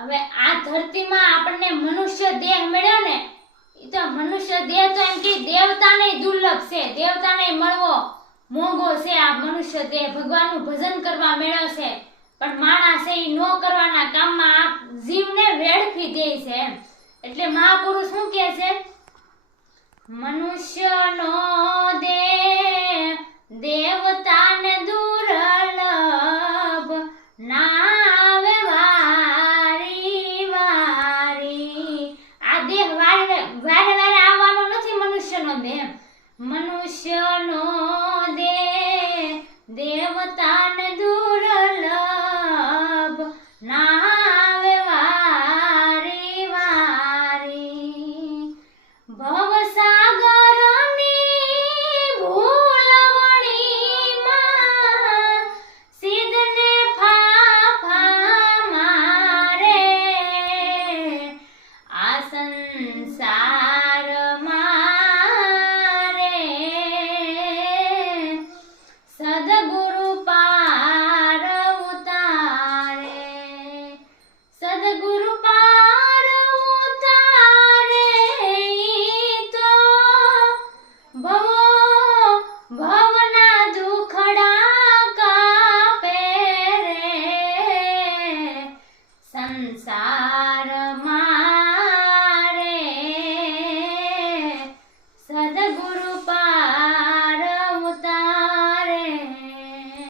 હવે આ ધરતીમાં આપણને મનુષ્ય દેહ મળ્યો ને, એ તો મનુષ્ય દેહ તો એમ કે દેવતાને દુર્લભ છે, દેવતાને મળવો મોંઘો છે આ મનુષ્ય દેહ. ભગવાનનું ભજન કરવા મળ્યો છે, પણ માણસ એ ન કરવાના કામમાં આ જીવને વેડફી દે છે એમ. એટલે મહાપુરુષ શું કહે છે, મનુષ્યનો દેહ દેવતાને દુર્લભ, નાવે વારી વારી. આ દેહ વારે વારે આવવાનો નથી મનુષ્યનો દેહ. મનુષ્યનો દેહ દેવતાને દુર્લભ, નાવે વારી વારી. ભવસાગરની ભૂલવણીમાં સિદ્ધને ફાફા મારે. આ સંસારમાં રે સદગુરુ પાર ઉતારે, સદગુરુ પાર ઉતારે. ઈ તો ભવના દુખડા કાપે રે સંસારમાં